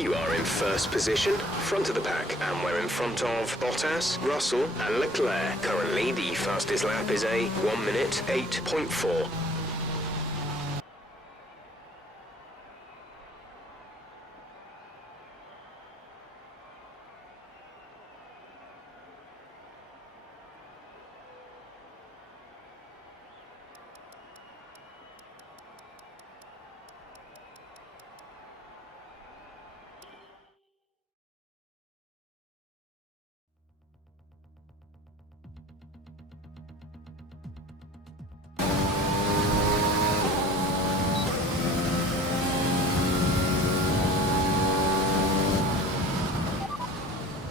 You are in first position, front of the pack, and we're in front of Bottas, Russell and Leclerc. Currently, the fastest lap is a 1 minute 8.4.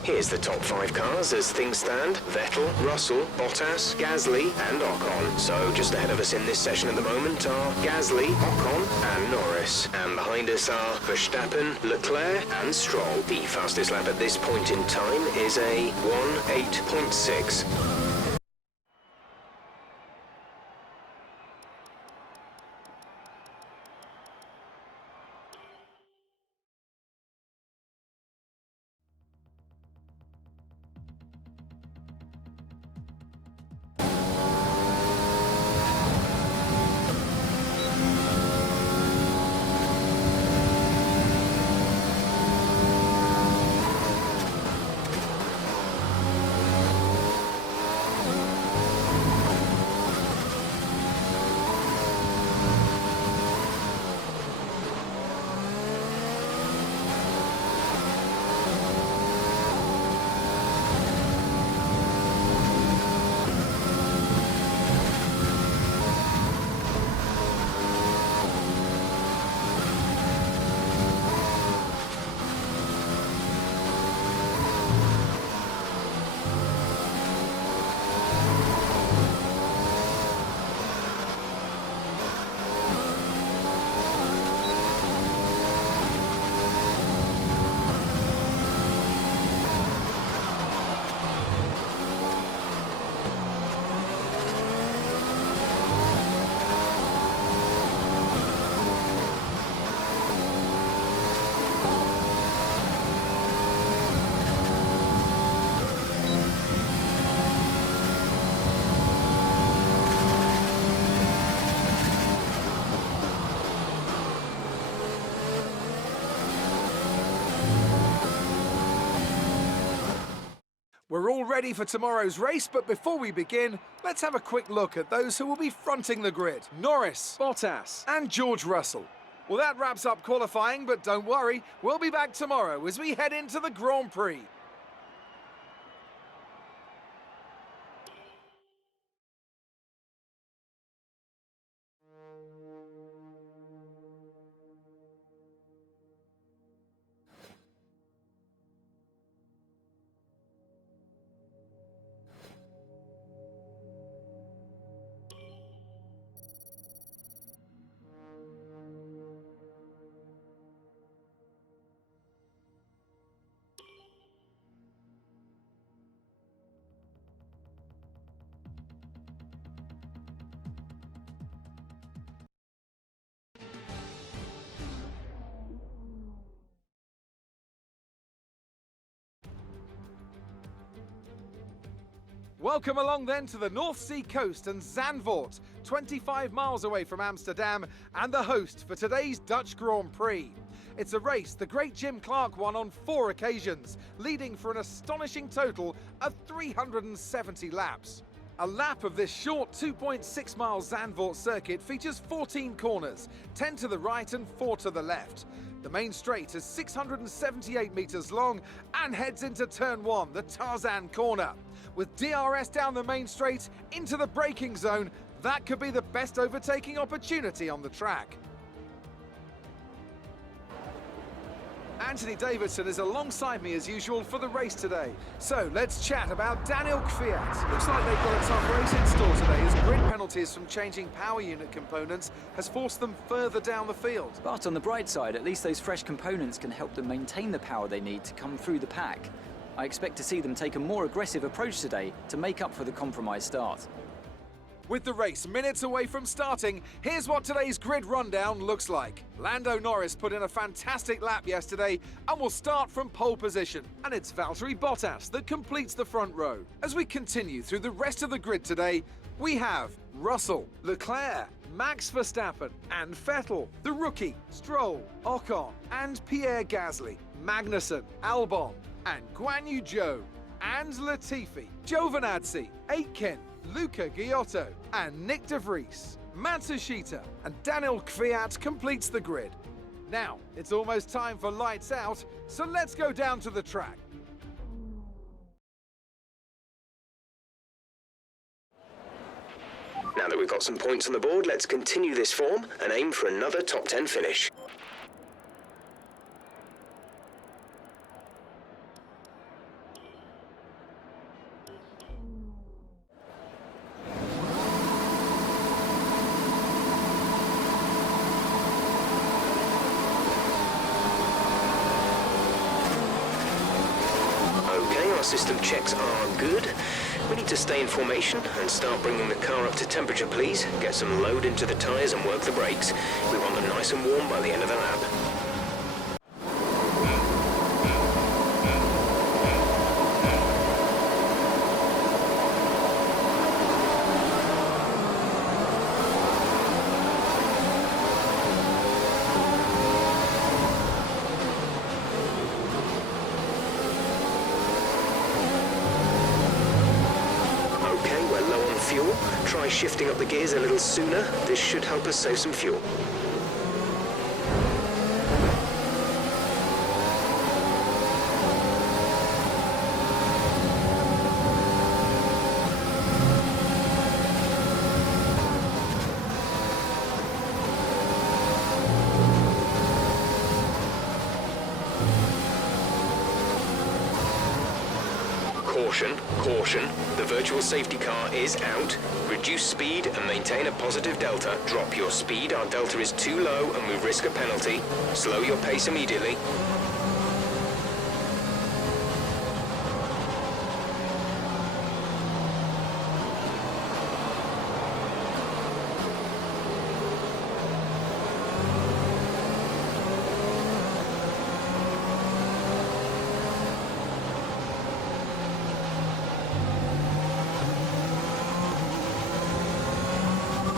Here's the top 5 cars as things stand. Vettel, Russell, Bottas, Gasly and Ocon. So just ahead of us in this session at the moment are Gasly, Ocon and Norris. And behind us are Verstappen, Leclerc and Stroll. The fastest lap at this point in time is a 1:8.6. We're all ready for tomorrow's race, but before we begin, let's have a quick look at those who will be fronting the grid. Norris, Bottas and George Russell. Well, that wraps up qualifying, but don't worry, we'll be back tomorrow as we head into the Grand Prix. Welcome along then to the North Sea coast and Zandvoort, 25 miles away from Amsterdam, and the host for today's Dutch Grand Prix. It's a race the great Jim Clark won on 4 occasions, leading for an astonishing total of 370 laps. A lap of this short 2.6 mile Zandvoort circuit features 14 corners, 10 to the right and 4 to the left. The main straight is 678 metres long and heads into turn 1, the Tarzan corner. With DRS down the main straight into the braking zone, that could be the best overtaking opportunity on the track. Anthony Davidson is alongside me as usual for the race today. So let's chat about Daniel Kvyat. Looks like they've got a tough race in store today as grid penalties from changing power unit components has forced them further down the field. But on the bright side, at least those fresh components can help them maintain the power they need to come through the pack. I expect to see them take a more aggressive approach today to make up for the compromised start. With the race minutes away from starting, here's what today's grid rundown looks like. Lando Norris put in a fantastic lap yesterday and will start from pole position. And it's Valtteri Bottas that completes the front row. As we continue through the rest of the grid today, we have Russell, Leclerc, Max Verstappen and Vettel, the rookie, Stroll, Ocon and Pierre Gasly, Magnussen, Albon and Guan Yu Zhou and Latifi, Giovinazzi, Aitken, Luca Giotto and Nick de Vries, Matsushita and Daniel Kvyat completes the grid. Now, it's almost time for lights out, so let's go down to the track. Now that we've got some points on the board, let's continue this form and aim for another top 10 finish. Okay, our system checks are good. We need to stay in formation and start bringing the car up to temperature, please. Get some load into the tyres and work the brakes. We want them nice and warm by the end of the lap. Fuel. Try shifting up the gears a little sooner. This should help us save some fuel. Caution, caution, the virtual safety car is out. Reduce speed and maintain a positive delta. Drop your speed, our delta is too low and we risk a penalty. Slow your pace immediately.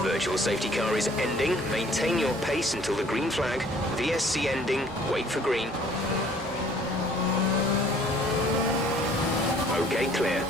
Virtual safety car is ending. Maintain your pace until the green flag. VSC ending. Wait for green. Okay, clear.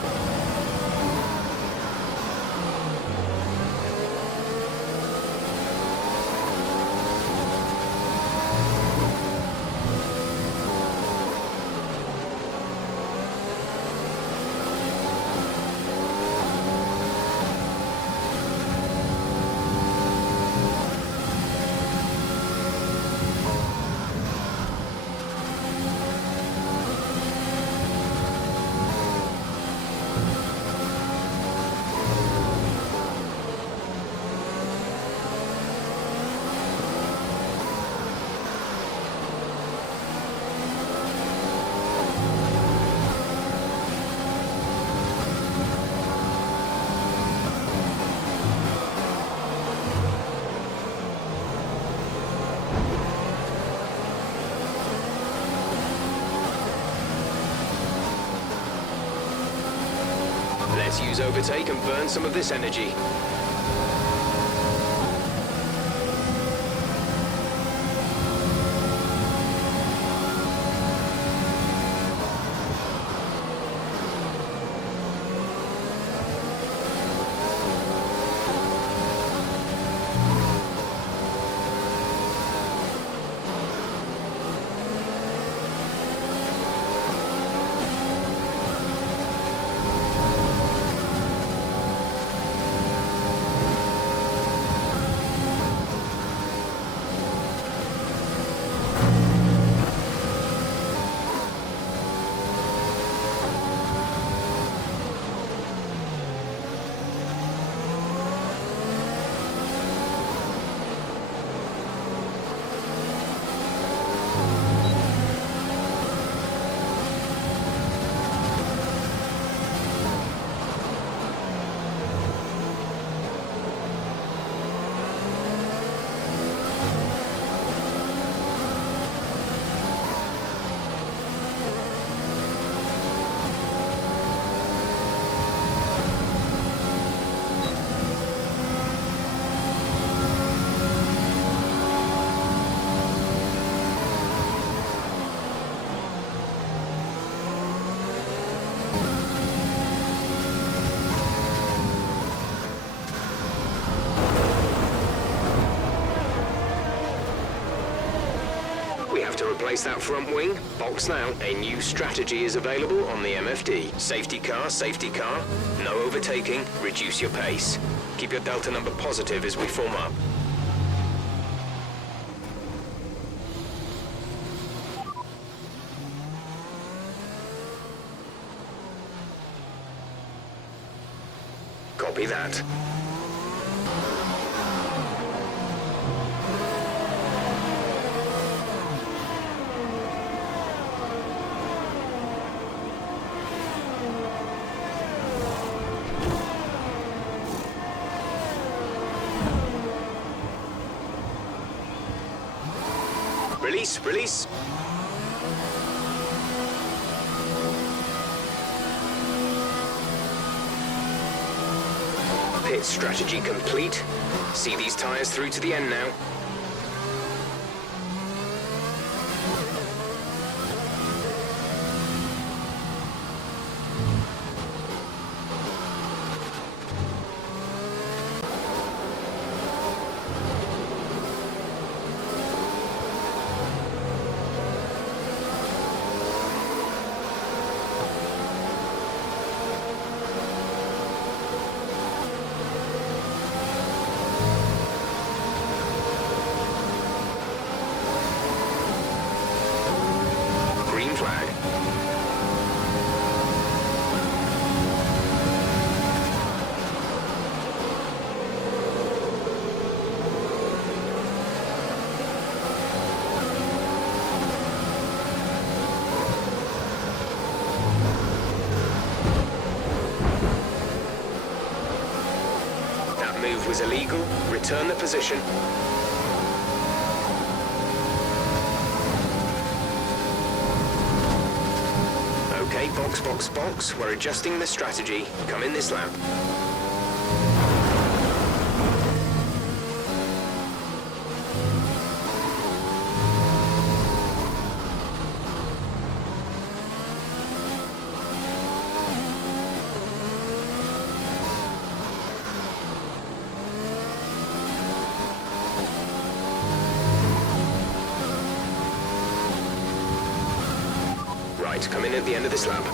Let's use overtake and burn some of this energy. have to replace that front wing? Box now. A new strategy is available on the MFD. Safety car, no overtaking, reduce your pace. Keep your delta number positive as we form up. Copy that. Release. Pit strategy complete. See these tyres through to the end now. Move was illegal. Return the position. Okay, box. We're adjusting the strategy. Come in this lap. Right, come in at the end of this lap.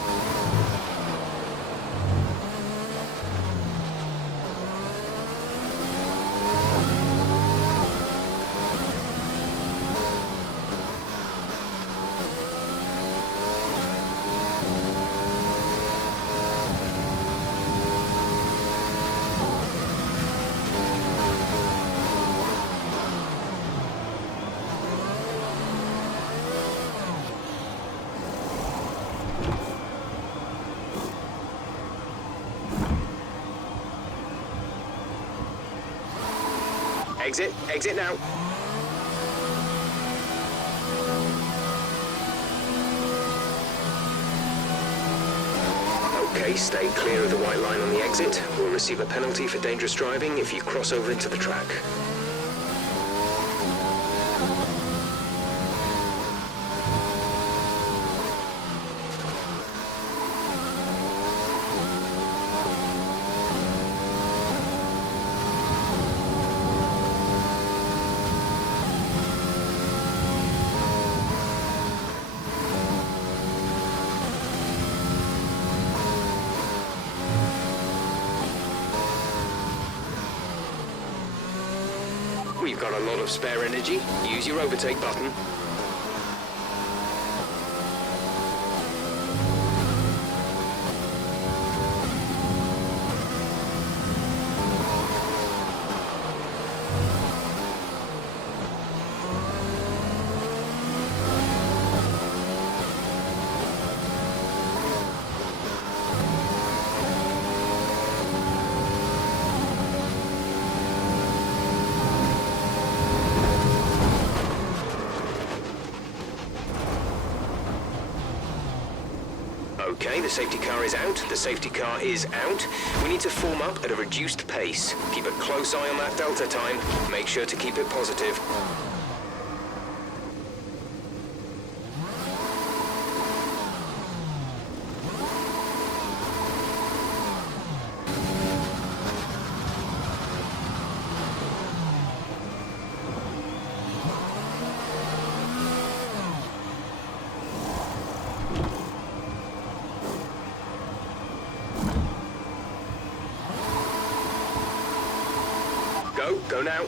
Exit now. Okay, stay clear of the white line on the exit. We'll receive a penalty for dangerous driving if you cross over into the track. We've got a lot of spare energy. Use your overtake button. Okay, the safety car is out. The safety car is out. We need to form up at a reduced pace. Keep a close eye on that delta time. Make sure to keep it positive. Go now.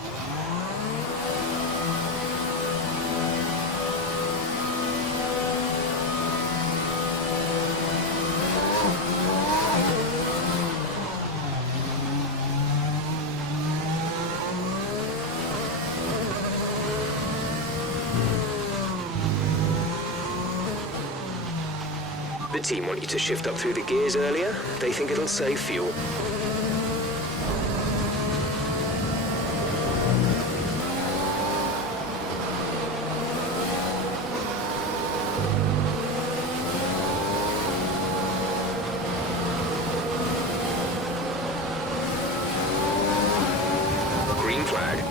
The team want you to shift up through the gears earlier. They think it'll save fuel. Green flag.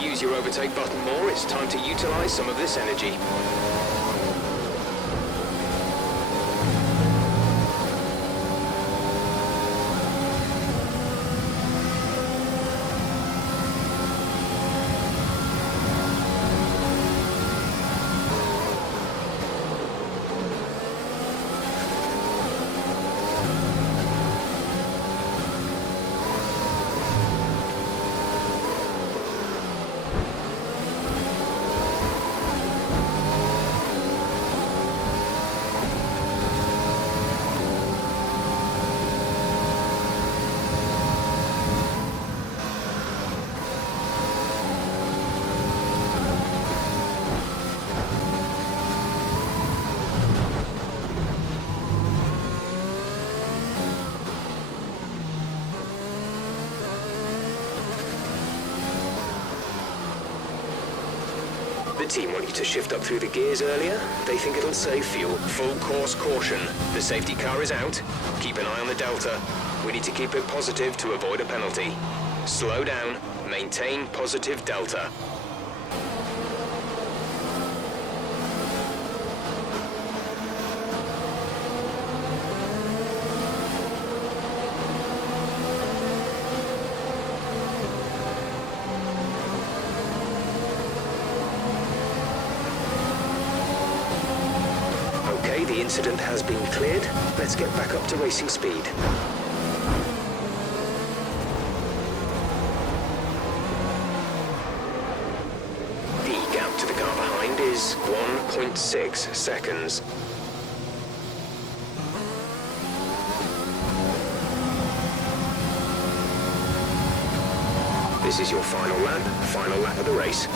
Use your overtake button more. It's time to utilize some of this energy. The team want you to shift up through the gears earlier. They think it'll save fuel. Full course caution. The safety car is out. Keep an eye on the delta. We need to keep it positive to avoid a penalty. Slow down. Maintain positive delta. The incident has been cleared. Let's get back up to racing speed. The gap to the car behind is 1.6 seconds. This is your final lap of the race.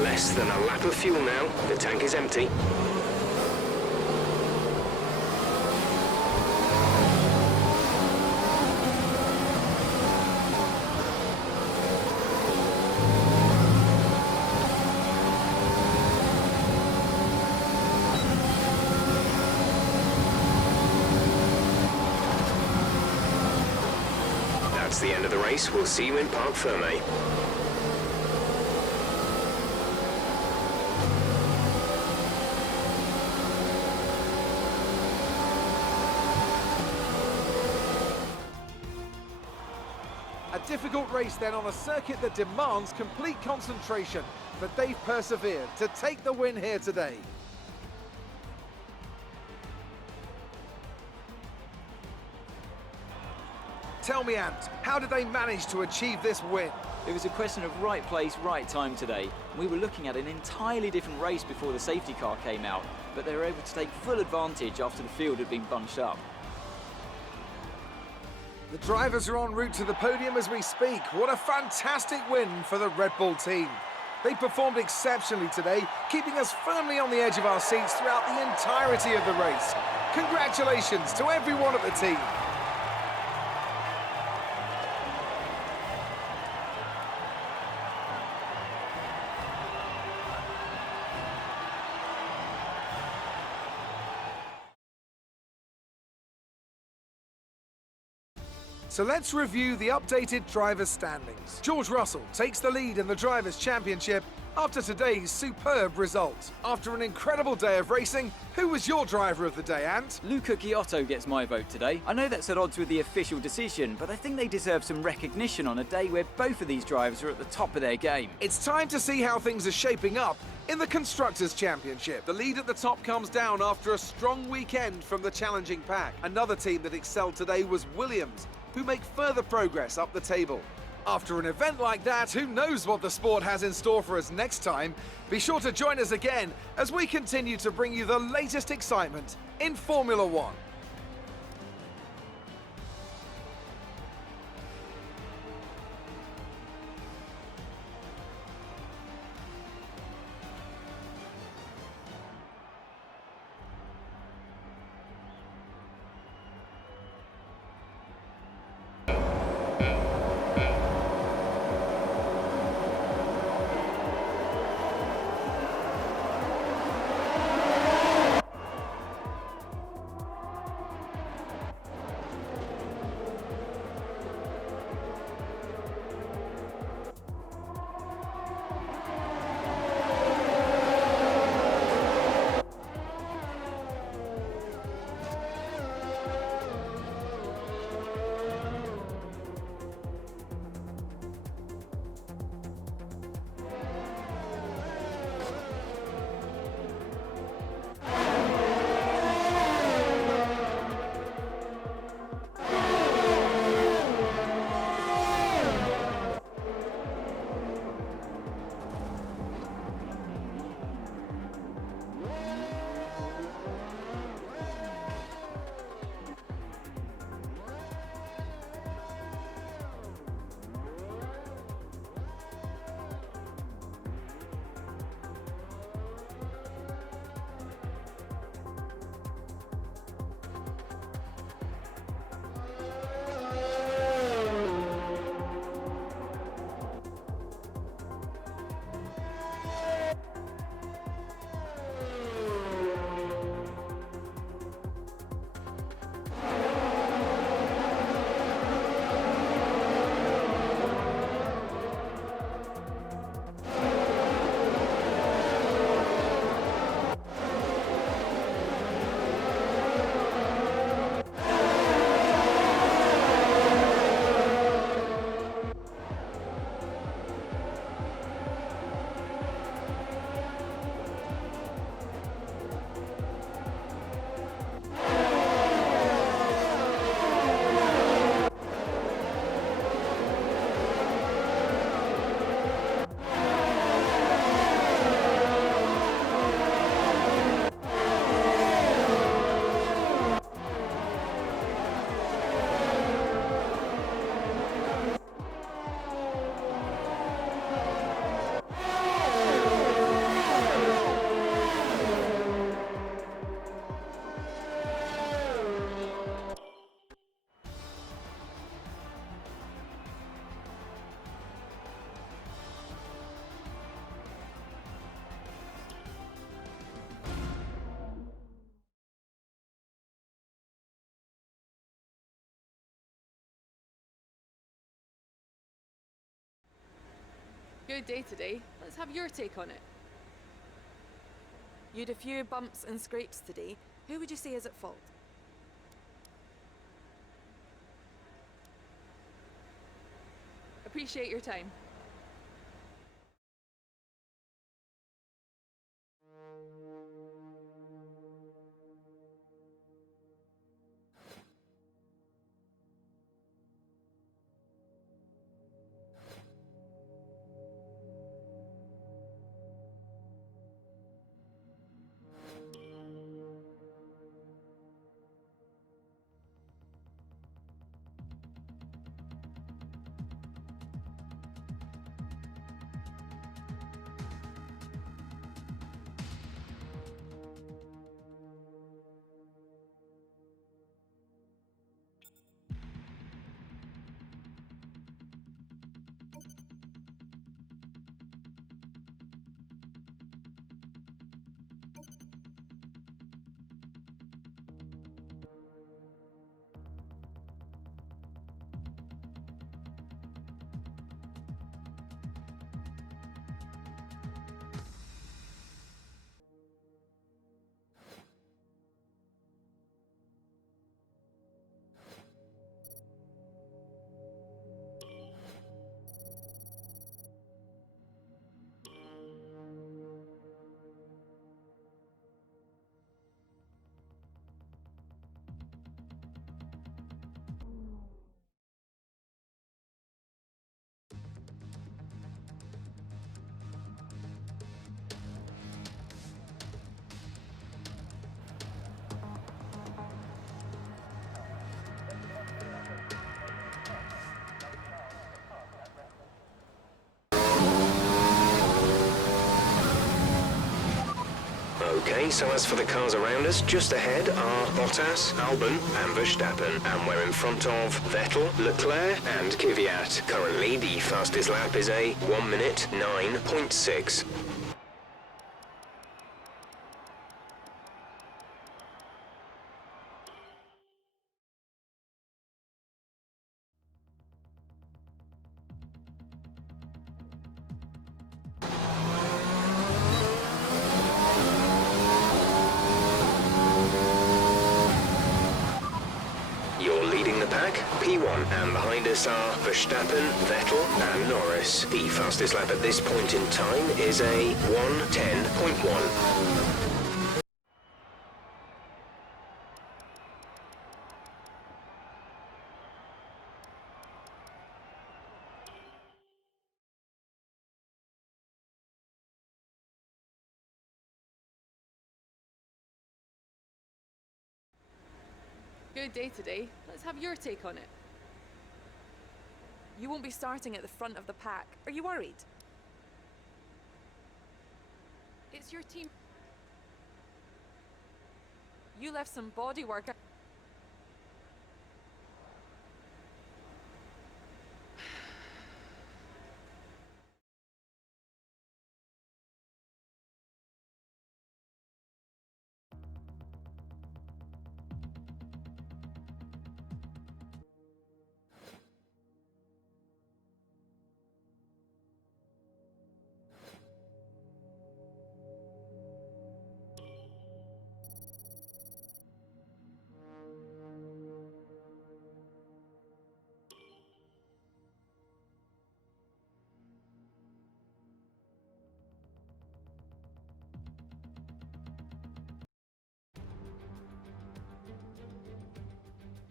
Less than a lap of fuel now. The tank is empty. That's the end of the race. We'll see you in Parc Fermé. A difficult race then on a circuit that demands complete concentration, but they've persevered to take the win here today. Tell me, Ant, how did they manage to achieve this win? It was a question of right place, right time today. We were looking at an entirely different race before the safety car came out, but they were able to take full advantage after the field had been bunched up. The drivers are en route to the podium as we speak. What a fantastic win for the Red Bull team. They performed exceptionally today, keeping us firmly on the edge of our seats throughout the entirety of the race. Congratulations to everyone at the team. So let's review the updated drivers' standings. George Russell takes the lead in the Drivers' Championship after today's superb result. After an incredible day of racing, who was your driver of the day, Ant? Luca Chiotto gets my vote today. I know that's at odds with the official decision, but I think they deserve some recognition on a day where both of these drivers are at the top of their game. It's time to see how things are shaping up in the Constructors' Championship. The lead at the top comes down after a strong weekend from the challenging pack. Another team that excelled today was Williams, who make further progress up the table. After an event like that, who knows what the sport has in store for us next time? Be sure to join us again as we continue to bring you the latest excitement in Formula One. Good day today. Let's have your take on it. You had a few bumps and scrapes today. Who would you say is at fault? Appreciate your time. Okay, so as for the cars around us, just ahead are Bottas, Albon and Verstappen, and we're in front of Vettel, Leclerc and Kvyat. Currently, the fastest lap is a 1 minute 9.6. P1, and behind us are Verstappen, Vettel and Norris. The fastest lap at this point in time is a 1:10.1. Good day today. Let's have your take on it. You won't be starting at the front of the pack. Are you worried? It's your team. You left some bodywork.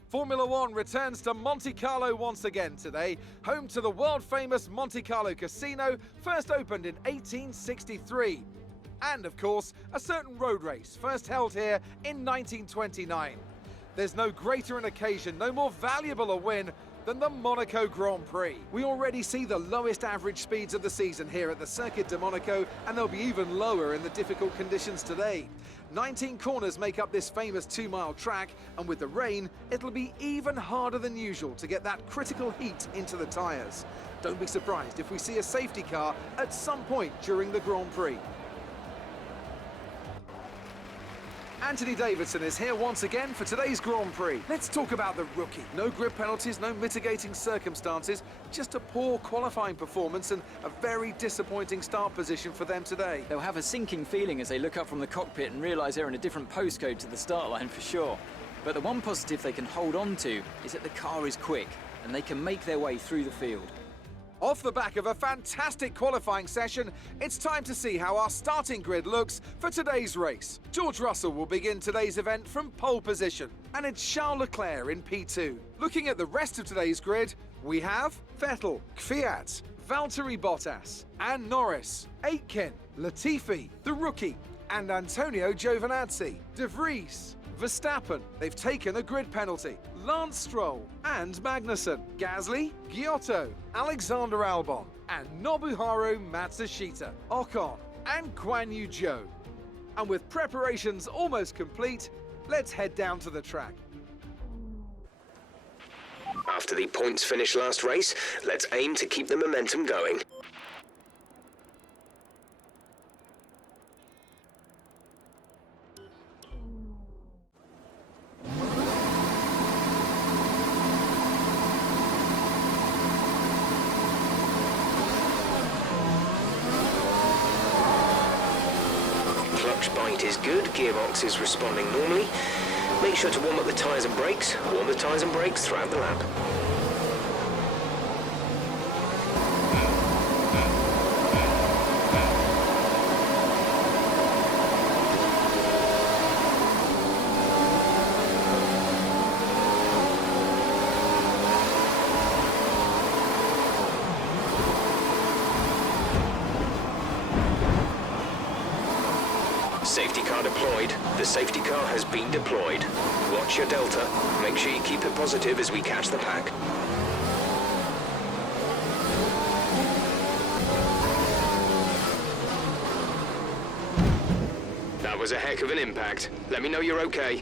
Formula One returns to Monte Carlo once again today, home to the world-famous Monte Carlo Casino, first opened in 1863. And, of course, a certain road race, first held here in 1929. There's no greater an occasion, no more valuable a win than the Monaco Grand Prix. We already see the lowest average speeds of the season here at the Circuit de Monaco, and they'll be even lower in the difficult conditions today. 19 corners make up this famous 2-mile track, and with the rain, it'll be even harder than usual to get that critical heat into the tyres. Don't be surprised if we see a safety car at some point during the Grand Prix. Anthony Davidson is here once again for today's Grand Prix. Let's talk about the rookie. No grid penalties, no mitigating circumstances, just a poor qualifying performance and a very disappointing start position for them today. They'll have a sinking feeling as they look up from the cockpit and realise they're in a different postcode to the start line for sure. But the one positive they can hold on to is that the car is quick and they can make their way through the field. Off the back of a fantastic qualifying session, it's time to see how our starting grid looks for today's race. George Russell will begin today's event from pole position, and it's Charles Leclerc in P2. Looking at the rest of today's grid, we have Vettel, Kvyat, Valtteri Bottas, and Norris, Aitken, Latifi, the rookie, and Antonio Giovinazzi, De Vries, Verstappen, they've taken a grid penalty, Lance Stroll and Magnussen, Gasly, Giotto, Alexander Albon and Nobuharu Matsushita, Ocon and Guan Yu Zhou. And with preparations almost complete, let's head down to the track. After the points finish last race, let's aim to keep the momentum going. Clutch bite is good, gearbox is responding normally. Make sure to warm up the tyres and brakes. Warm the tyres and brakes throughout the lap. Safety car deployed. The safety car has been deployed. Watch your delta. Make sure you keep it positive as we catch the pack. That was a heck of an impact. Let me know you're okay.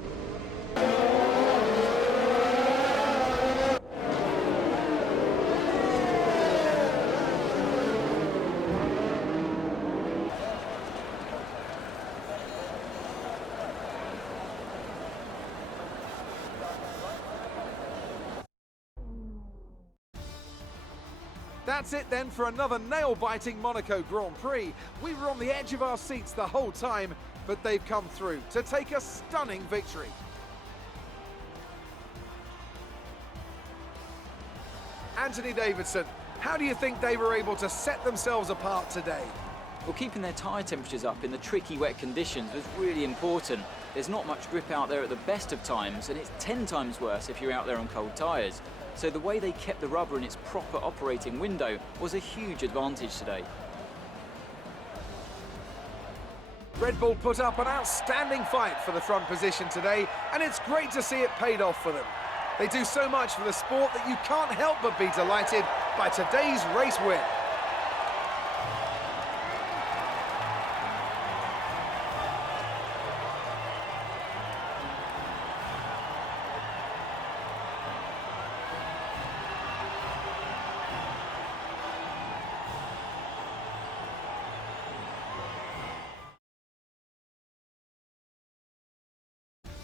That's it then for another nail-biting Monaco Grand Prix. We were on the edge of our seats the whole time, but they've come through to take a stunning victory. Anthony Davidson, how do you think they were able to set themselves apart today? Well, keeping their tyre temperatures up in the tricky wet conditions was really important. There's not much grip out there at the best of times, and it's 10 times worse if you're out there on cold tyres. So the way they kept the rubber in its proper operating window was a huge advantage today. Red Bull put up an outstanding fight for the front position today, and it's great to see it paid off for them. They do so much for the sport that you can't help but be delighted by today's race win.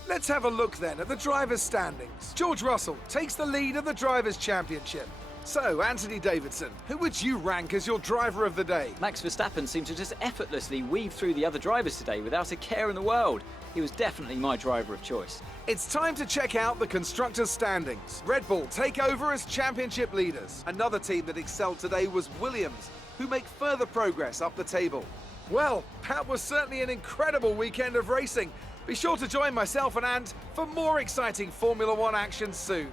Let's have a look then at the drivers' standings. George Russell takes the lead of the Drivers' Championship. So, Anthony Davidson, who would you rank as your driver of the day? Max Verstappen seemed to just effortlessly weave through the other drivers today without a care in the world. He was definitely my driver of choice. It's time to check out the constructors' standings. Red Bull take over as championship leaders. Another team that excelled today was Williams, who make further progress up the table. Well, that was certainly an incredible weekend of racing. Be sure to join myself and Ant for more exciting Formula One action soon.